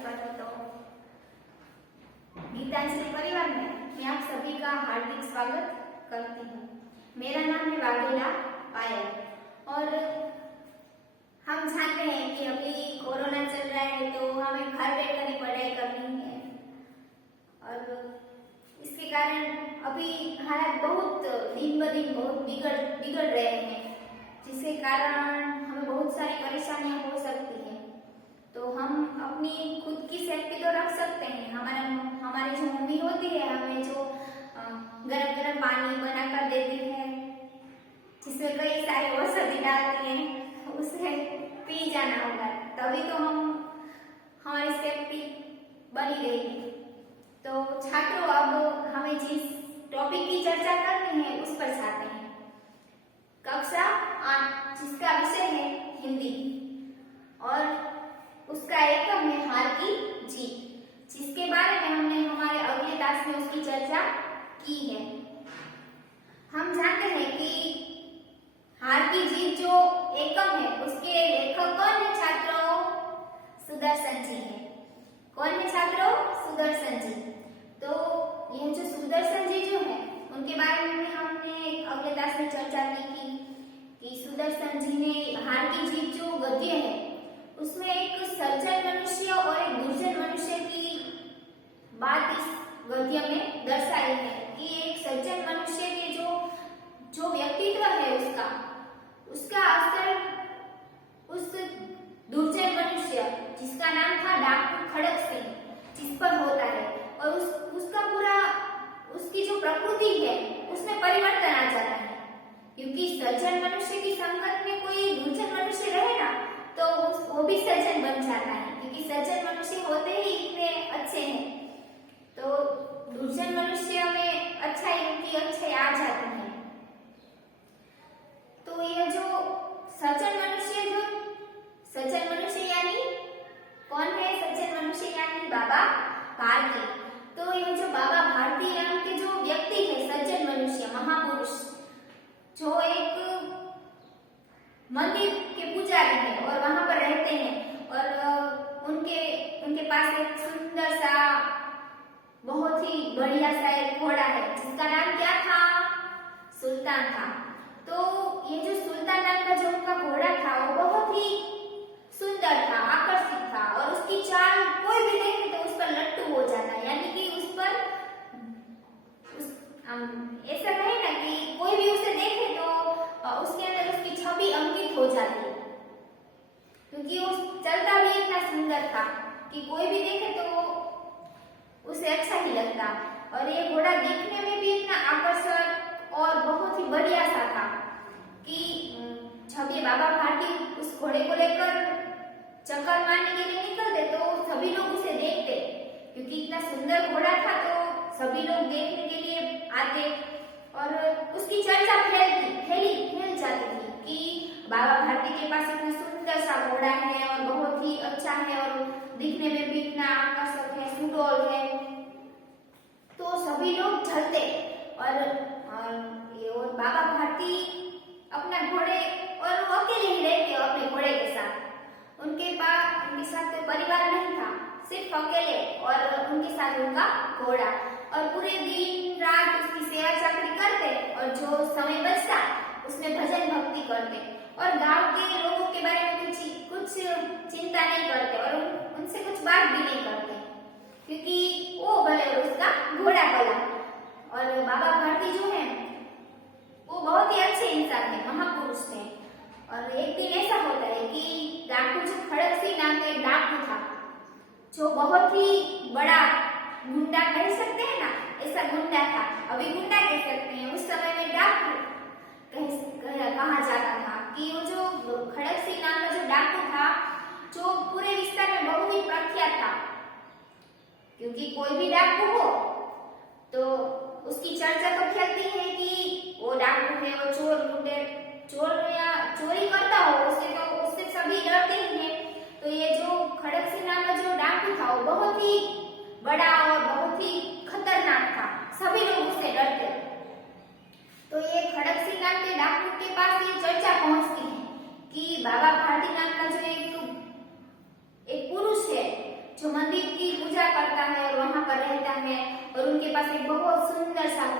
पर हो तो गीतांजलि परिवार में मैं आप सभी का हार्दिक स्वागत करती हूँ। मेरा नाम है वाघेला पायल और हम जानते हैं कि अभी कोरोना चल रहा है तो हमें घर बैठकर ही पढ़ाई करनी है और इसके कारण अभी हालात बहुत दिन ब दिन बहुत बिगड़ रहे हैं, जिसके कारण हमें बहुत सारी परेशानियां हो सकती हैं। तो हम अपनी खुद की सेफ्टी तो रख सकते हैं। हमारे जो मम्मी होती है हमें जो गरम गरम पानी बनाकर देती है जिसमें कई सारे औषधि डालती हैं, उसे पी जाना होगा, तभी तो हमारी सेफ्टी बनी रहेगी। तो छात्रों, अब हमें जिस टॉपिक की चर्चा करनी है उस पर जाते हैं। कक्षा 8 जिसका विषय है हिंदी और उसका एकम है हार की जीत, जिसके बारे में हमने हमारे अगले क्लास में उसकी चर्चा की है। हम जानते हैं कि हार की जीत जो एकम है उसके लेखक कौन है छात्रों? सुदर्शन जी है। कौन है छात्रों? सुदर्शन जी। तो यह जो सुदर्शन जी जो है उनके बारे में हमने अगले क्लास में चर्चा की थी कि सुदर्शन जी ने हार की जीत जो गद्य है उसमें एक सज्जन मनुष्य और एक दुर्जन मनुष्य की बात इस गद्य में दर्शाई है कि एक सज्जन मनुष्य के जो व्यक्तित्व है उसका असर उस दुर्जन मनुष्य जिसका नाम था डाकू खड़क सिंह जिस पर होता है और उसकी जो प्रकृति है उसमें परिवर्तन आ जाता है, क्योंकि सज्जन मनुष्य की संगत में कोई दुर्जन मनुष्य रहे ना तो वो भी सज्जन बन जाता है, क्योंकि सज्जन मनुष्य होते ही इतने अच्छे हैं तो दुर्जन मनुष्य में अच्छाई आ जाती है। तो यह जो सज्जन मनुष्य यानी कौन है? सज्जन मनुष्य यानी बाबा भारती। तो यह जो बाबा भारती नाम के जो व्यक्ति है सज्जन मनुष्य महापुरुष जो एक मंदिर के पुजारी है और वहां पर रहते हैं और उनके पास एक सुंदर सा बहुत ही बढ़िया सा एक घोड़ा है जिसका नाम क्या था? सुल्तान था। तो ये जो सुल्तान नाम का जो उनका घोड़ा था वो बहुत ही सुंदर था, आकर्षित था और उसकी चाल कोई भी देखे तो उस पर लट्टू हो जाता है, यानी कि उस पर ऐसा कहे ना कि कोई भी उसे देखे तो उसके अंदर उसकी छवि अंकित हो जाती है, क्योंकि वो चलता भी इतना सुंदर था कि कोई भी देखे तो उसे अच्छा ही लगता। और ये घोड़ा देखने में भी इतना आकर्षक और बहुत ही बढ़िया सा था कि जब ये बाबा भारती उस घोड़े को लेकर चक्कर मारने के लिए निकलते तो सभी लोग उसे देखते, क्योंकि इतना सुंदर घोड़ा था तो सभी लोग देखने के लिए आते और उसकी चर्चा फैल जाती थी कि बाबा भारती के पास इतना सुंदर सा घोड़ा है और बहुत ही अच्छा है और दिखने में भी इतना आकर्षक है, सुडौल है, तो सभी लोग चलते और बाबा भारती अपना घोड़े और वो अकेले ही रहते अपने घोड़े के साथ। उनके साथ तो परिवार नहीं था, सिर्फ अकेले और उनके साथ उनका घोड़ा, और पूरे दिन रात उसकी सेवा चाकरी करते और जो समय बचता उसमें भजन भक्ति करते और गांव के लोगों के बारे में कुछ चिंता नहीं करते और उनसे कुछ बात भी नहीं करते, क्योंकि वो भले उसका घोड़ा भला। और बाबा भारती जो है वो बहुत ही अच्छे इंसान है, महापुरुष थे। और एक दिन ऐसा होता है कि डाकू जो खड़क सिंह नाम का एक डाकू था जो बहुत ही बड़ा गुंडा कह सकते हैं ना, ऐसा गुंडा था, अभी गुंडा कह सकते हैं, उस समय में डाकू कहा जाता था कि वो जो खड़क सिंह नाम का जो डाकू था जो पूरे विस्तार में बहुत ही प्रख्यात था, क्योंकि कोई भी डाकू हो तो उसकी चर्चा तो फैलती है कि वो डाकू है, वो चोर या चोरी करता हो उससे सभी डरते ही हैं। तो ये जो खड़क सिंह नाम का जो डाकू था वो बहुत ही बड़ा और बहुत ही खतरनाक था, सभी लोग उससे डरते। तो ये खड़क सिंह नाम के डाकू के पास ये चर्चा पहुंचती है कि बाबा भारती नाम का जो एक पुरुष है जो मंदिर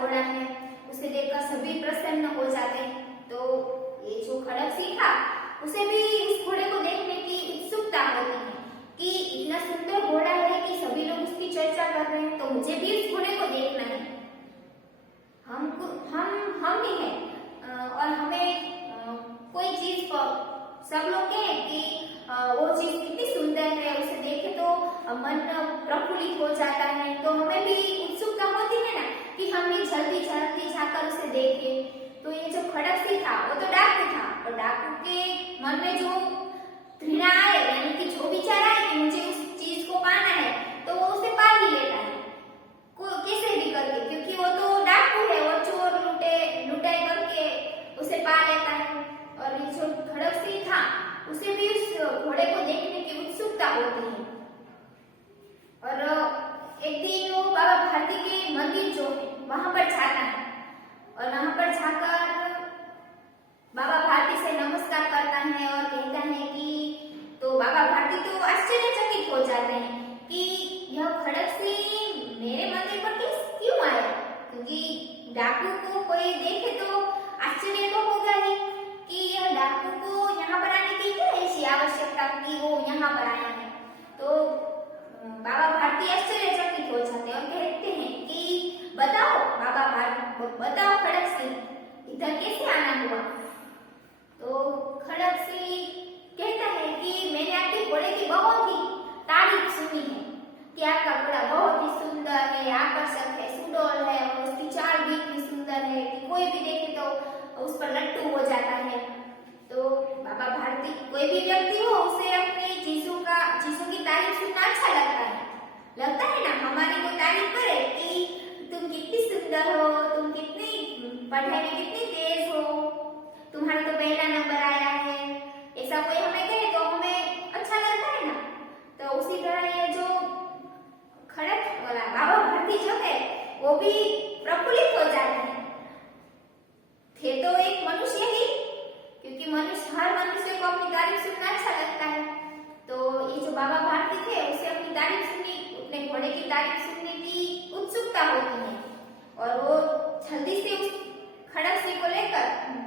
घोड़ा है, उसे देखकर सभी प्रसन्न हो जाते हैं। तो ये जो खड़क सिंह था, उसे भी उस घोड़े को देखने की उत्सुकता होती है कि इतना सुंदर घोड़ा है कि सभी लोग उसकी चर्चा कर रहे हैं, तो मुझे भी इस घोड़े को देखना है। हम ही हैं और हमें कोई चीज सब लोग कहें कि वो चीज कितनी सुंदर है, उसे देखे तो मन प्रफुल्लित हो जाता है, तो हमें भी उत्सुकता होती है ना कि हम भी जल्दी जल्दी जाकर उसे देखें। तो ये जो खड़क सिंह था वो तो डाकू था, और डाकू के मन में जो घृणा आए, यानी कि जो विचार आए कि मुझे उस चीज को पाना है, तो वो उसे पा ही लेता है कैसे भी करके, क्योंकि वो तो डाकू है, वो चोर लुटाई करके उसे पा लेता है। और ये जो खड़क सिंह था, उसे भी उस घोड़े को देखने की उत्सुकता होती है। और एक दिन वो बाबा भारती के मंदिर जो है वहां पर जाता है, और वहां पर जाकर बाबा भारती से नमस्कार करता है और कहता है कि, तो बाबा भारती तो आश्चर्यचकित हो जाते हैं कि यह खड़क सिंह मेरे मंदिर पर क्यों आया, क्योंकि डाकू को कोई देखे तो आश्चर्य तो होगा ही कि यह डाकू को यहाँ पर आने की क्या ऐसी आवश्यकता कि वो यहाँ पर आया है। तो बाबा भारती आश्चर्यचकित हो जाते हैं और कहते हैं कि बताओ बाबा भारती, बताओ खड़क सिंह इधर कैसे आना हुआ। तो खड़क सिंह कहता है कि मैंने आपके घोड़े की बहुत ही तारीफ सुनी है कि आपका घोड़ा बहुत ही सुंदर है, आकर्षक है, सुडौल है, और उसकी चाल भी इतनी सुंदर है कि कोई भी देखे तो उस पर लट्टू हो जाता है। तो बाबा भारती, कोई भी व्यक्ति हो उसे अपनी चीजों की तारीफ सुनना अच्छा लगता है ना, हमारी कोई तारीफ करे कि तुम कितनी सुंदर हो, तुम कितनी पढ़ाई में कितनी तेज हो, तुम्हारा तो पहला नंबर आया है, ऐसा कोई हमें कहे तो हमें अच्छा लगता है ना। तो उसी तरह ये जो खड़क वाला बाबा भारती जो है वो भी प्रफुल्लित हो जाते हैं। थे तो एक मनुष्य ही, क्योंकि हर मनुष्य को अपनी तारीफ सुनना अच्छा लगता है। तो ये जो बाबा भारती थे उसे अपनी तारीफ सुननी, अपने घोड़े की तारीफ सुनने की उत्सुकता होती है, और वो जल्दी से उस खड़क सिंह को लेकर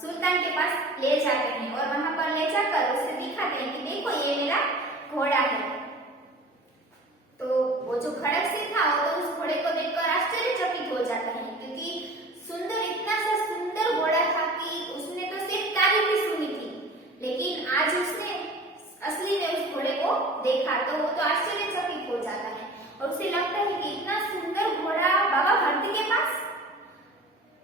सुल्तान के पास ले जाते हैं, और वहां पर ले जाकर उसे दिखाते हैं कि देखो ये मेरा घोड़ा है। तो वो जो खड़क सिंह था वो तो उस घोड़े को देखकर आश्चर्यचकित हो जाता है, क्योंकि इतना सा सुंदर घोड़ा था कि उसने तो सिर्फ तारीफ ही सुनी थी, लेकिन आज उसने असली में उस घोड़े को देखा तो वो तो आश्चर्यचकित हो जाता है, और उसे लगता है कि इतना सुंदर घोड़ा बाबा भारती के पास,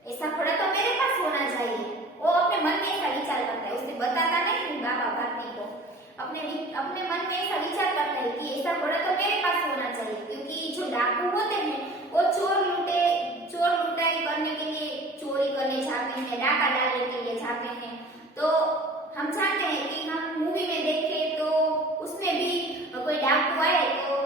ऐसा घोड़ा तो मेरे पास होना चाहिए। वो अपने मन में ऐसा विचार करता है, उसे बताता नहीं बाबा भारती को, अपने मन में ऐसा विचार करता है कि ऐसा घोड़ा तो मेरे पास होना चाहिए, क्योंकि जो डाकू होते हैं वो चोर लुटाई करने के लिए चोरी करने जाते हैं, डाका डालने के लिए जाते हैं। तो हम जानते हैं कि हम मूवी में देखें तो उसमें भी कोई डाकू आए तो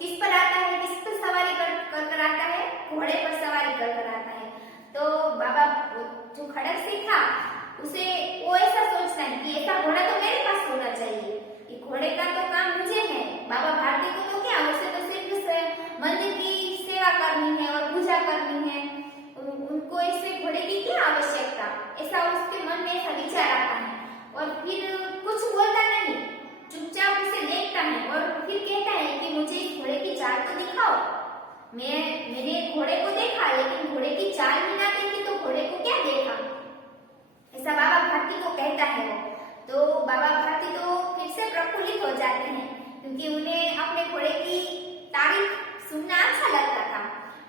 किस पर आता है, किस पर सवारी कर आता है, घोड़े पर सवारी कर आता है। तो बाबा जो खड़क सिंह था उसे वो ऐसा सोचता है कि ऐसा घोड़ा तो मेरे पास होना चाहिए, ये घोड़े का तो काम मुझे है, बाबा भारती को तो क्या, उसे तो सिर्फ मंदिर की सेवा करनी है और पूजा करनी है, उनको इससे घोड़े की क्या आवश्यकता, ऐसा उसके मन में ऐसा विचार आता है। और फिर कुछ बोलता नहीं, चुपचाप उसे देखता है और फिर कहता है कि मुझे इस घोड़े की चाल तो दिखाओ। मैंने घोड़े को देखा, लेकिन घोड़े की चाल भी ना देखी तो घोड़े को क्या देखा, ऐसा बाबा भारती को कहता है वो। तो बाबा भारती तो फिर से प्रफुल्लित हो जाते हैं, क्योंकि उन्हें अपने घोड़े की तारीफ सुनना अच्छा लगता था।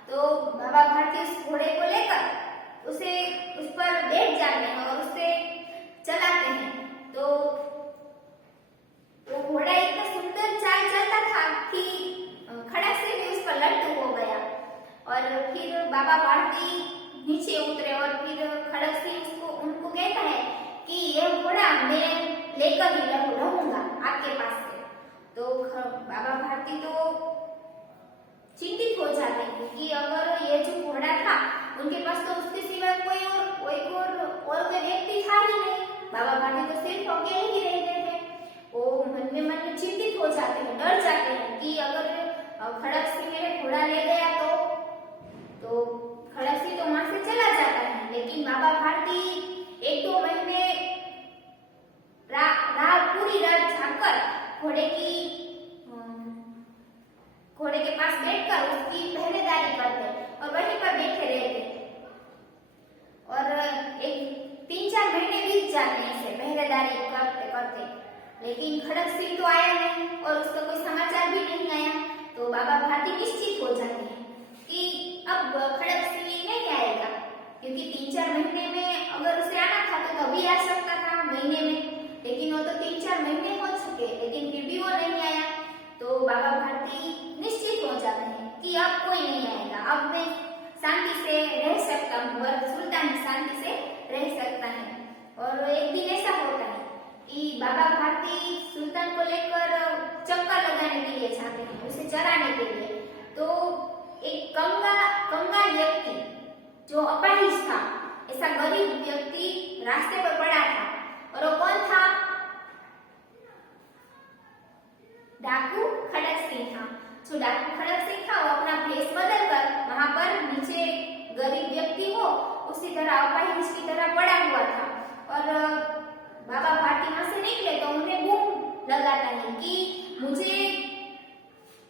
तो बाबा भारती उस घोड़े को लेकर उस पर बैठ जाते हैं और उसे चलाते हैं। तो वो घोड़ा इतना सुंदर चाल चलता था कि खड़क से भी उस पर लट्टू हो गया, और फिर बाबा भारती नीचे उतरे और फिर खड़क सिंह उनको कहता है कि यह घोड़ा मैं लेकर ही रहूंगा आपके पास से। तो बाबा भारती तो चिंतित हो जाते हैं, क्योंकि अगर ये जो घोड़ा था उनके पास तो उसके सिवा कोई व्यक्ति था ही नहीं, बाबा भारती तो सिर्फ अकेले ही रहते थे। वो मन में चिंतित हो जाते हैं, डर जाते हैं कि अगर खड़क सिंह मेरे घोड़ा ले गया तो बाबा भारती एक दो महीने पूरी रात जागकर घोड़े के पास बैठकर उसकी पहरेदारी करते और वहीं पर बैठे रहते और एक 3-4 महीने बीत जाते ऐसे पहरेदारी करते करते, लेकिन खड़क सिंह तो आया नहीं और उसका कोई समाचार भी नहीं आया। तो बाबा भारती निश्चित हो जाते हैं कि अब खड़क सिंह नहीं आएगा, क्योंकि 3-4 महीने में अगर उसे आना था तो कभी आ सकता था महीने में, लेकिन वो तो 3-4 महीने हो चुके लेकिन फिर भी वो नहीं आया। तो बाबा भारती निश्चित हो जाते हैं कि अब कोई नहीं आएगा, अब मैं शांति से रह सकता हूँ और सुल्तान शांति से रह सकता है। और एक दिन ऐसा होता है कि बाबा भारती सुल्तान को लेकर चक्कर लगाने के लिए जाते हैं, उसे चराने के लिए। तो एक कंगाल व्यक्ति जो अपाहिज था, ऐसा गरीब व्यक्ति रास्ते पर पड़ा था और वो कौन था? डाकू खड़क सिंह था। जो डाकू खड़क सिंह था वो अपना भेष बदलकर वहां पर नीचे गरीब व्यक्ति हो उसी तरह अपाहिज की तरह पड़ा हुआ था और बाबा भारती वहां से निकले तो उन्हें बूम लगाता है कि मुझे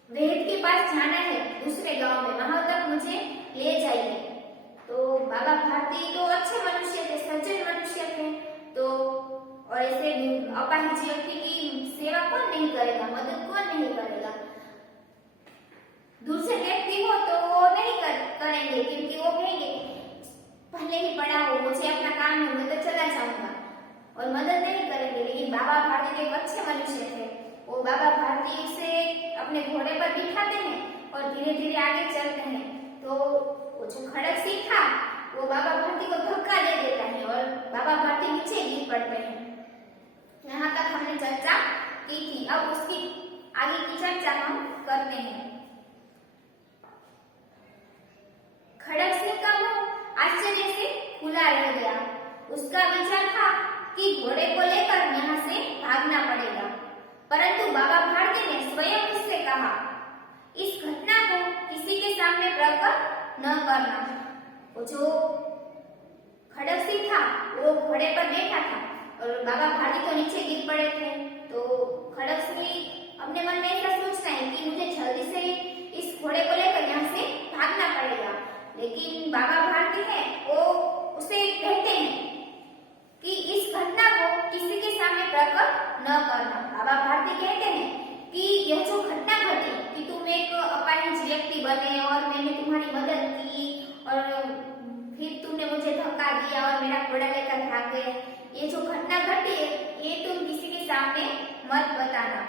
वेद के पास जाना है दूसरे गांव में, वहां तक मुझे ले जाइए। तो बाबा भारती तो अच्छे मनुष्य थे, सज्जन मनुष्य थे, तो और ऐसे अपाहिज व्यक्ति की सेवा कौन नहीं करेगा, मदद कौन नहीं करेगा। दूसरे व्यक्ति हो तो वो नहीं करेंगे, क्योंकि वो कहेंगे पहले ही पड़ा हो, मुझे अपना काम है, मैं तो चला जाऊंगा और मदद नहीं करेंगे। लेकिन बाबा भारती के अच्छे मनुष्य थे, वो बाबा भारती से अपने घोड़े पर बिठाते हैं और धीरे धीरे आगे चलते हैं। तो वो जो खड़क सिंह था वो बाबा भारती को धक्का दे देता है और बाबा भारती नीचे गिर पड़ते हैं। यहाँ तक हमने चर्चा की थी, अब उसकी आगे की चर्चा हम करते हैं। खड़क सिंह का मुंह आश्चर्य से खुला रह गया। उसका विचार था कि घोड़े को लेकर यहाँ से भागना पड़ेगा, परंतु बाबा भारती ने स्वयं उससे कहा, इस घटना को किसी के सामने प्रकट न करना। वो जो खड़क सिंह था वो घोड़े पर बैठा था और बाबा भारती तो नीचे गिर पड़े थे। तो खड़क सिंह अपने मन में ऐसा सोचता है कि मुझे जल्दी से इस घोड़े को लेकर यहाँ से भागना पड़ेगा, लेकिन बाबा भारती है वो उसे कहते हैं कि इस घटना को किसी के सामने प्रकट न करना। बाबा भारती कहते हैं कि यह जो घटना घटी कि तुम एक अपाहिज व्यक्ति बने और मैंने तुम्हारी मदद की और फिर तुमने मुझे धक्का दिया और मेरा घोड़ा लेकर भाग गए, ये जो घटना घटी है ये तुम किसी के सामने मत बताना।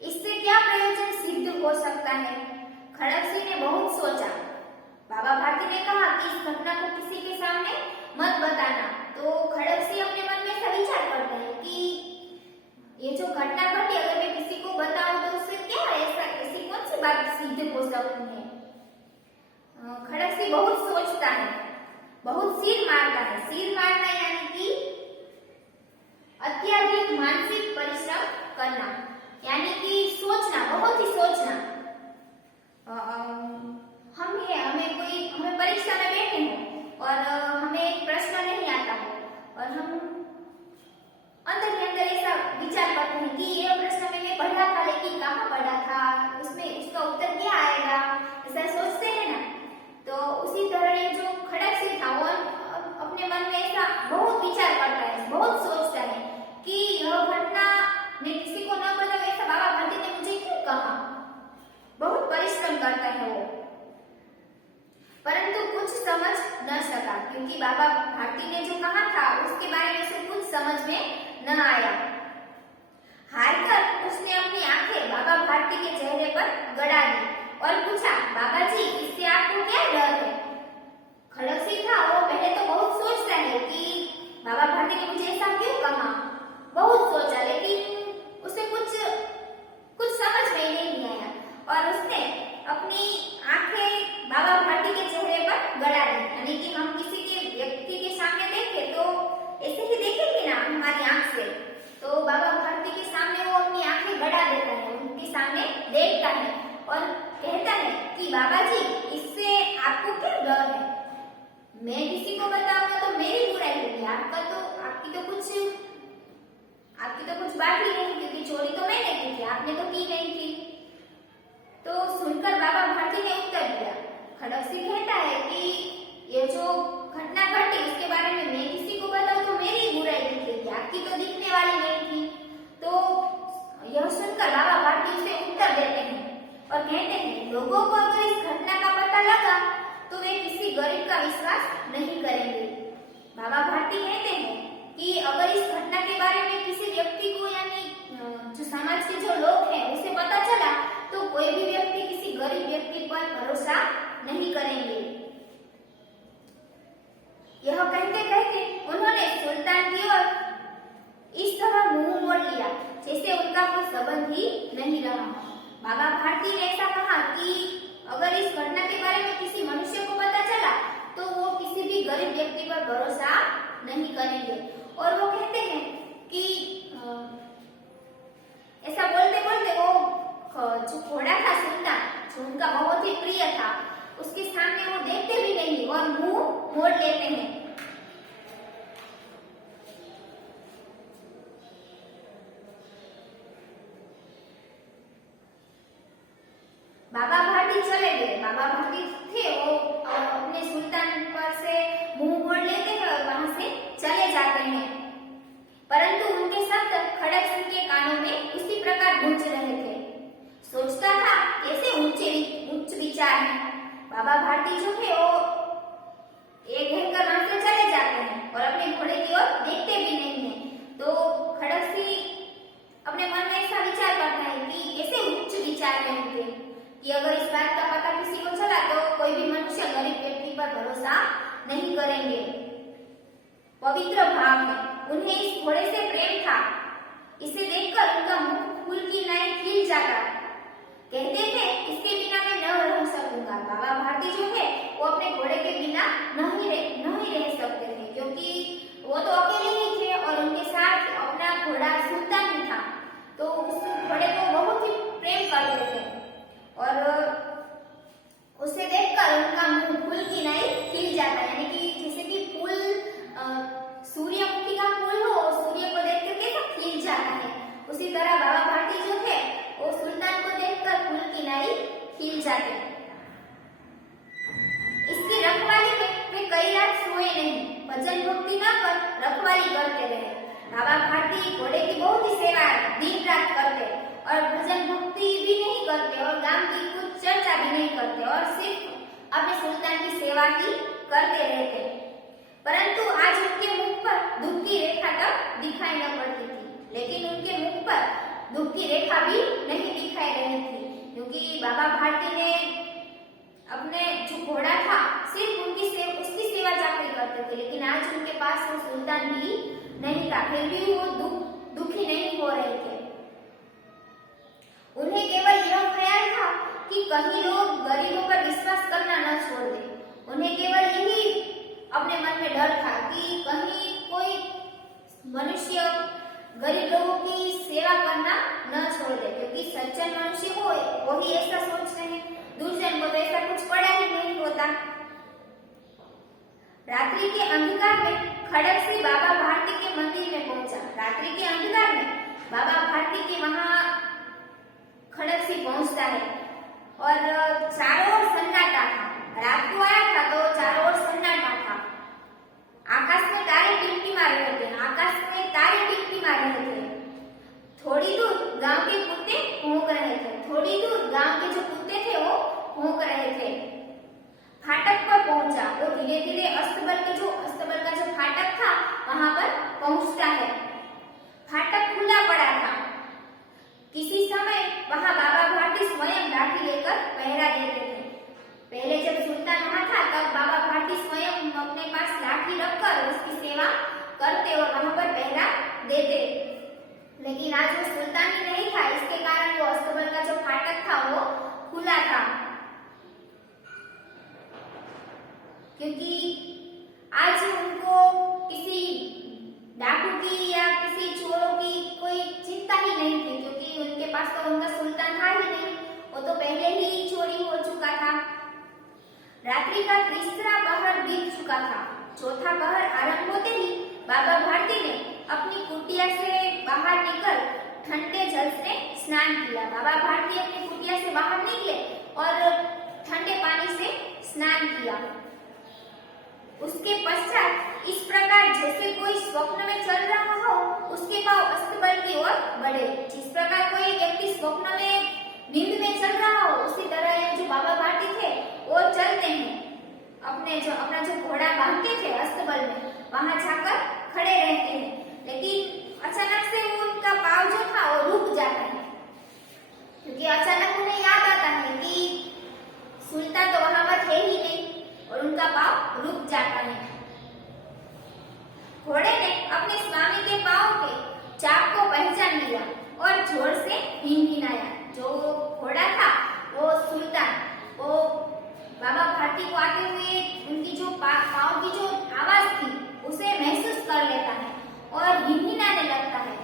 इससे क्या प्रयोजन सिद्ध हो सकता है? खड़क सिंह ने बहुत सोचा। बाबा भारती ने कहा कि इस घटना को किसी के सामने मत बताना। तो खड़क सिंह अपने मन में ऐसा विचार करते हैं कि ये जो घटना घटी अगर मैं किसी को बताऊं तो उससे क्या ऐसी कौन सी बात सिद्ध हो सकती है। खड़क सिंह बहुत सोचता है, बहुत सिर मारता है। सिर मारना यानी कि अत्यधिक मानसिक परिश्रम करना, यानी कि सोचना, बहुत ही सोचना। हमें परीक्षा में बैठे हैं और हमें एक प्रश्न नहीं आता है और हम अंदर के अंदर ऐसा विचार करते हैं कि ये प्रश्न मैंने पढ़ा था लेकिन कहाँ पढ़ा था, उसमें उसका उत्तर क्या आएगा, ऐसा सोचते हैं ना। तो उसी तरह ये जो खड़क सिंह था वो अपने मन में ऐसा बहुत विचार करता है, बहुत सोचता है कि यह घटना मैं किसी को न बताऊं, ऐसा बाबा भारती ने मुझे क्यों कहा। बहुत परिश्रम करता है वो, परंतु कुछ समझ न सका, क्योंकि बाबा भारती ने जो कहा था उसके बारे में उसे कुछ समझ में न आया। हारकर उसने अपनी आंखें बाबा भारती के चेहरे पर गड़ा दी और पूछा, बाबा जी इससे आपको क्या डर है? खड़क सिंह था वो पहले तो बहुत सोचता है कि बाबा भारती ने मुझे ऐसा क्यों कहा, बहुत सोचा, लेकिन उसे कुछ समझ में नहीं आया और उसने अपनी आंखें बाबा भारती के चेहरे पर गड़ा दी। यानी कि हम किसी के व्यक्ति के सामने देखें तो ऐसे ही देखेंगे ना हमारी आंख से, तो बाबा भारती के सामने वो अपनी आंखें गड़ा देता है, उनके सामने देखता है और कहता है कि बाबा जी इससे आपको क्या मैं किसी को बताऊंगा तो मेरी बुराई होगी, आपकी तो कुछ बात ही नहीं, क्योंकि चोरी तो मैंने की थी, आपने तो की नहीं थी। तो सुनकर बाबा भारती ने उत्तर दिया। खड़क सिंह कहता है कि ये जो घटना घटी उसके बारे में मैं किसी को बताऊं तो मेरी बुराई दिखेगी, आपकी तो दिखने वाली नहीं थी। तो यह सुनकर बाबा भारती उसे उत्तर देते हैं और कहते हैं, लोगों को अगर इस घटना का पता लगा तो वे किसी गरीब का विश्वास नहीं करेंगे। बाबा भारती कहते हैं कि अगर इस घटना के बारे में किसी व्यक्ति को यानी जो समाज के जो लोग हैं उसे पता चला तो कोई भी व्यक्ति किसी गरीब व्यक्ति पर भरोसा नहीं करेंगे। यह कहते कहते उन्होंने सुल्तान की ओर इस तरह मुंह मोड़ लिया जैसे उनका कोई संबंध ही नहीं रहा। बाबा भारती ने ऐसा कहा कि अगर इस घटना के बारे में किसी मनुष्य को पता चला तो वो किसी भी गरीब व्यक्ति पर भरोसा नहीं करेंगे। और वो कहते हैं कि ऐसा बोलते बोलते वो जो घोड़ा था सुल्तान, जो उनका बहुत ही प्रिय था, उसके सामने वो देखते भी नहीं और मुंह मोड़ लेते हैं। बाबा भारती चले गए। बाबा भारती थे वो अपने सुल्तान पर से मुंह मोड़ लेते हैं और वहां से चले जाते हैं, परंतु उनके शब्द खड़क सिंह के कानों में उसी प्रकार गूंज रहे थे। सोचता था कैसे उच्च विचार हैं। बाबा भारती जो थे वो एक कहकर वहां से चले जाते हैं और अपने घोड़े की ओर देखते भी नहीं है। तो खड़क सिंह अपने मन में ऐसा विचार करता है कि कैसे उच्च विचार हैं उनके, कि अगर इस बात का पता किसी को चला तो कोई भी मनुष्य गरीब व्यक्ति पर भरोसा नहीं करेंगे। पवित्र भाव है, उन्हें इस घोड़े से प्रेम था। इसे देखकर उनका मुख फूल की नाई खिल जाता। कहते थे इसके बिना मैं न रह सकूंगा। बाबा भारती जो है वो अपने घोड़े के बिना नहीं रह सकते थे, क्योंकि वो तो अकेले ही थे और उनके साथ अपना घोड़ा सुल्तान भी था। तो उस घोड़े को बहुत ही प्रेम करते थे और उसे देखकर उनका मुंह फूल की नाई खिल जाता, यानी कि जैसे कि फूल सूर्यमुखी का फूल हो, सूर्य को देखकर कैसा खिल जाता है, उसी तरह बाबा भारती जो थे वो सुल्तान को देखकर फूल की नाई खिल जाते। इसकी रखवाली में वे कई रात सोए नहीं, भजन भक्ति न कर रखवाली करते रहे। बाबा भारती घोड़े की बहुत ही सेवा दिन रात करते और भजन भक्ति भी नहीं करते और गांव की कुछ चर्चा भी नहीं करते और सिर्फ अपने सुल्तान की सेवा ही करते रहते। परंतु आज उनके मुख पर दुख की रेखा तक दिखाई न पड़ती थी, लेकिन उनके मुख पर दुख की रेखा भी नहीं दिखाई रही थी, क्योंकि बाबा भारती ने अपने जो घोड़ा था सिर्फ उसकी सेवा चाकरी करते थे, लेकिन आज उनके पास वो सुल्तान भी नहीं था, फिर भी वो दुखी नहीं हो रहे थे। उन्हें केवल यह ख्याल था कि कहीं लोग गरीबों पर विश्वास करना न छोड़ दे। उन्हें केवल यही अपने मन में डर था कि कहीं कोई मनुष्य गरीब लोगों की सेवा करना न छोड़ दे, क्योंकि सज्जन मनुष्य हो वो ही ऐसा सोचते हैं, दुर्जन को तो ऐसा कुछ पड़ा ही नहीं होता। रात्रि के अंधकार में खड़क सिंह बाबा भारती के मंदिर में पहुंचा। रात्रि के अंधकार में बाबा भारती के वहां खड़क सिंह पहुंचता है और चारों ओर सन्नाटा था। रात को आया था तो चारों ओर सन्नाटा था। आकाश में तारे टिमटिमा रहे थे। थोड़ी दूर गांव के कुत्ते भौंक रहे थे। थोड़ी दूर गांव के जो कुत्ते थे वो भौंक रहे थे। फाटक पर पहुंचा। वो धीरे धीरे अस्तबल का जो फाटक था वहां पर पहुंचता है। फाटक खुला पड़ा था। किसी समय वहां बाबा भारती स्वयं लाठी लेकर पहरा देते थे। पहले जब सुल्तान वहां था तब बाबा भारती स्वयं अपने पास लाठी रखकर उसकी सेवा करते और वहां पर पहरा देते, लेकिन आज वो सुल्तान ही नहीं था, इसके कारण वो अस्तबल का जो फाटक था वो खुला था, क्योंकि आज उनको किसी डाकू की या किसी चोरों की कोई चिंता ही नहीं थी, क्योंकि उनके पास तो उनका सुल्तान था ही नहीं, वो तो पहले ही चोरी हो चुका था। रात रात्रि का तीसरा पहर बीत चुका था। चौथा पहर आरंभ होते ही बाबा भारती ने अपनी कुटिया से बाहर निकल ठंडे जल से स्नान किया। बाबा भारती अपनी कुटिया से बाहर निकले और ठंडे पानी से स्नान किया। उसके पश्चात इस प्रकार जैसे कोई स्वप्न में चल रहा हो, उसके पांव अस्तबल की ओर बढ़े। जिस प्रकार कोई व्यक्ति स्वप्न में नींद में चल रहा हो, उसी तरह जो बाबा भारती थे वो चलते हैं। अपना जो घोड़ा बांधते थे अस्तबल में, वहां जाकर खड़े रहते हैं। लेकिन अचानक से उनका पांव जो था वो रुक जाता है, क्योंकि अचानक उन्हें याद आता है कि सुल्तान तो वहां पर है ही नहीं, और उनका पांव रुक जाता है। घोड़े ने अपने स्वामी के पांव के चाप को पहचान लिया और जोर से हिनहिनाया। जो घोड़ा था वो सुल्तान, वो बाबा भारती को आते हुए उनकी जो पांव की जो आवाज थी उसे महसूस कर लेता है और हिनहिनाने लगता है।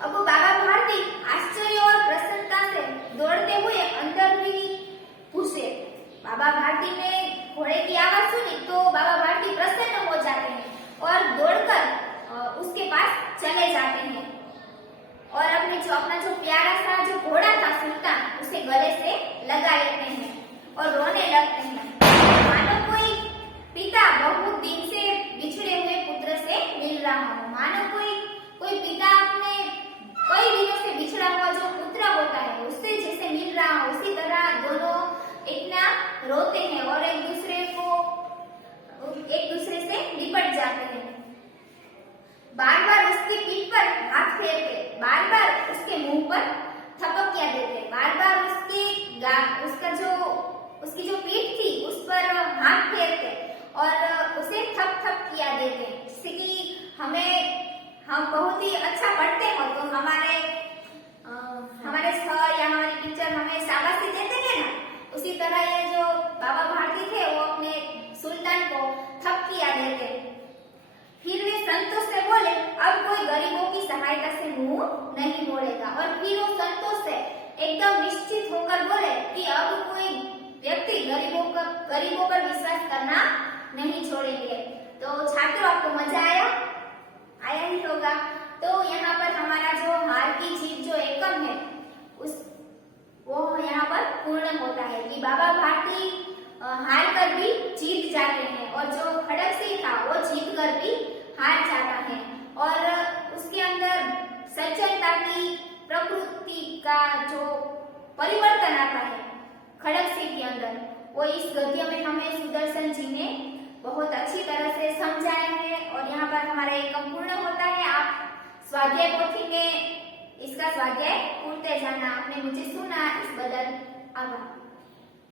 अब वो बाबा भारती आश्चर्य और प्रसन्नता से दौड़ते हुए अंदर भी घुसे। बाबा भारती ने घोड़े की आवाज सुनी तो बाबा भारती प्रसन्न हो जाते हैं और दौड़कर उसके पास चले जाते हैं और अपना जो प्यारा सा जो घोड़ा था सुल्तान, उसे गले से लगा लेते हैं और रोने लगते हैं। मानो कोई पिता बहुत दिन से बिछड़े हुए पुत्र से मिल रहा हो। मानो कोई पिता अपने कई दिनों से बिछड़ा हुआ जो पुत्र होता है उससे जैसे मिल रहा हो, उसी तरह दोनों इतना रोते हैं और एक दूसरे से लिपट जाते हैं। बार बार उसकी पीठ पर हाथ फेरते, बार बार उसके मुंह पर थपकियां देते, बार बार उसकी जो पीठ थी उस पर हाथ फेरते और उसे थपकियां देते, जिससे कि हम बहुत ही अच्छा पढ़ते हो तो हमारे सर या हमारे टीचर हमें शाबाशी देते हैं ना, उसी तरह ये जो बाबा भारती थे वो अपने सुल्तान को थपकियां देते। फिर वे संतोष से बोले, अब कोई गरीबों की सहायता से मुंह नहीं मोड़ेगा। और फिर वो संतोष से एकदम निश्चित होकर बोले कि अब कोई व्यक्ति गरीबों पर विश्वास करना नहीं छोड़ेंगे। तो छात्रों, आपको मजा आया ही होगा। तो यहाँ पर हमारा जो हार की जीत जो एकम है वो यहाँ पर पूर्ण होता है कि बाबा भारती हार कर भी जीत जाते हैं और जो खड़क सिंह था वो जीत कर भी हार जाता है। और उसके अंदर सच्चाई की प्रकृति का जो परिवर्तन आता है खड़क सिंह के अंदर, वो इस गद्य में हमें सुदर्शन जी ने बहुत अच्छी तरह से समझाया है। और यहाँ पर हमारा एकम पूर्ण होता है। आप स्वाध्याय पोथी में इसका स्वाध्याय पूरते जाना। आपने मुझे सुना, इस बदल आभार।